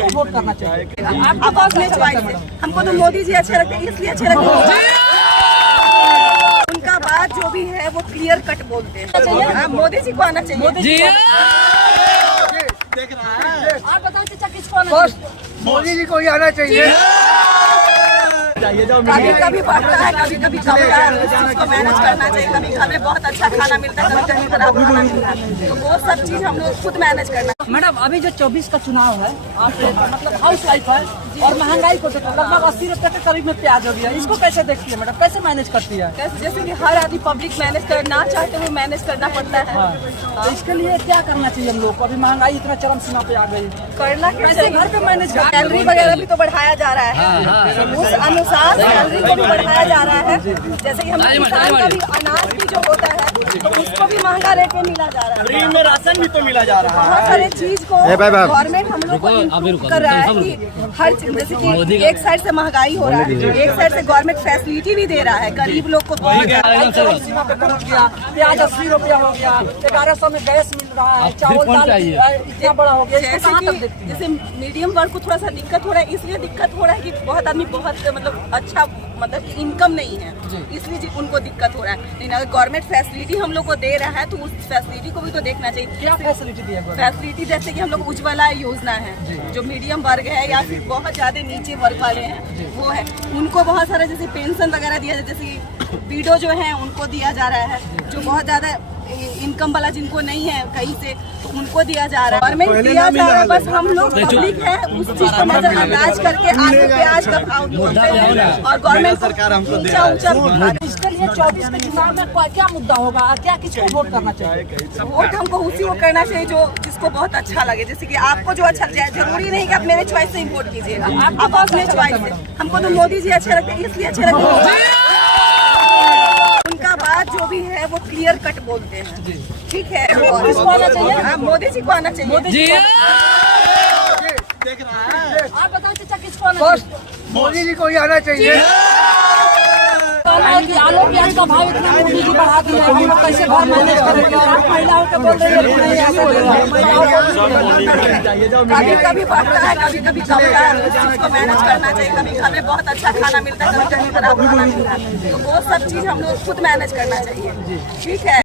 किसको वोट करना चाहिए? आपको बहुत में चॉइस है। हमको तो मोदी जी अच्छे लगते हैं, इसलिए अच्छे लगते हैं। उनका बात जो भी है वो क्लियर कट बोलते हैं। मोदी जी को आना चाहिए। आप बताओ चाचा किसको आना चाहिए? मोदी जी को ही आना चाहिए। कभी कभी बढ़ता है, कभी कभी कमता है, उसको मैनेज करना चाहिए। कभी हमें बहुत अच्छा खाना मिलता है, कभी कभी खराब खाना मिलता है, तो वो सब चीज हम लोग खुद मैनेज करना। मैडम अभी जो 24 का चुनाव है, आप मतलब हाउस वाइफ है और महंगाई को देखो, लगभग 80 रुपए के करीब में प्याज हो गया। इसको कैसे देखती है मैडम, कैसे मैनेज करती है? जैसे कि हर आदमी पब्लिक मैनेज करना चाहते हुए मैनेज करना पड़ता है। तो इसके लिए क्या करना चाहिए हम लोग को? अभी महंगाई इतना चरम सीमा पे आ गई, करना कैसे घर पे मैनेज कर? सैलरी वगैरह भी तो बढ़ाया जा रहा है, उस अनुसार सैलरी को भी बढ़ाया जा रहा है। जैसे कि हम किसान का भी अनाज भी जो होता है तो उसको भी महंगा रेट में मिला जा रहा है। फ्री में राशन भी तो मिला जा रहा है। बहुत सारे चीज को गवर्नमेंट हम लोग को improve कर रहा है कि हर चीज, जैसे कि एक साइड से महंगाई हो रहा है, एक साइड से गवर्नमेंट फैसिलिटी भी दे रहा है गरीब लोग को। सीमा पे पहुंच गया, प्याज 80 रुपया हो गया, 1100 में गैस मिल रहा है, चावल दाल इतना बड़ा हो गया। इसको कहाँ तक देखती है? जैसे मीडियम वर्ग को थोड़ा सा दिक्कत हो रहा है, इसलिए दिक्कत हो रहा है कि बहुत आदमी बहुत मतलब अच्छा मतलब इनकम नहीं है, इसलिए उनको दिक्कत हो रहा है। लेकिन अगर गवर्नमेंट फैसिलिटी हम लोग को दे रहा है तो उस फैसिलिटी को भी तो देखना चाहिए। क्या फैसिलिटी दी है? फैसिलिटी जैसे कि हम लोग उज्ज्वला योजना है, जो मीडियम वर्ग है या फिर बहुत ज्यादा नीचे वर्ग वाले हैं वो है, उनको बहुत सारा जैसे पेंशन वगैरह दिया जाए, जैसे कि बीडो जो है उनको दिया जा रहा है, जो बहुत ज्यादा इनकम वाला जिनको नहीं है कहीं से तो उनको दिया जा रहा है। गवर्नमेंट दिया जा रहा है, बस हम लोग पब्लिक है उस चीज को नजरअंदाज करके आलू प्याज का भाव बोलते हैं और गवर्नमेंट सरकार हमको ऊंचा इसके लिए 24 के चुनाव में क्या मुद्दा होगा, क्या किसको वोट करना चाहिए? वोट हमको उसी को करना चाहिए जो जिसको बहुत अच्छा लगे। जैसे कि आपको जो अच्छा लगे, जरूरी नहीं कि आप मेरे चॉइस से ही वोट कीजिएगा, आपको अपने चॉइस है। हमको तो मोदी जी अच्छे लगते हैं, इसलिए अच्छे लगते हैं। उनका बात जो भी है वो क्लियर कट बोलते हैं, ठीक है। किसको आना चाहिए? मोदी जी को आना चाहिए। आप बताओ चाचा किसको आना चाहिए? मोदी जी को ही आना चाहिए। कि आलू प्याज का भाव इतना मोदी जी बढ़ा दिया है, हम लोग कैसे घर मैनेज करेंगे? और आप महिलाओं को बोल रहे हैं नहीं ऐसा होगा, कभी कभी बढ़ता है, कभी कभी कमता है, उस चीज को मैनेज करना चाहिए। कभी हमें बहुत अच्छा खाना मिलता है, कभी कभी खराब खाना मिलता है, तो वो सब चीज हम लोग खुद मैनेज करना चाहिए, ठीक है।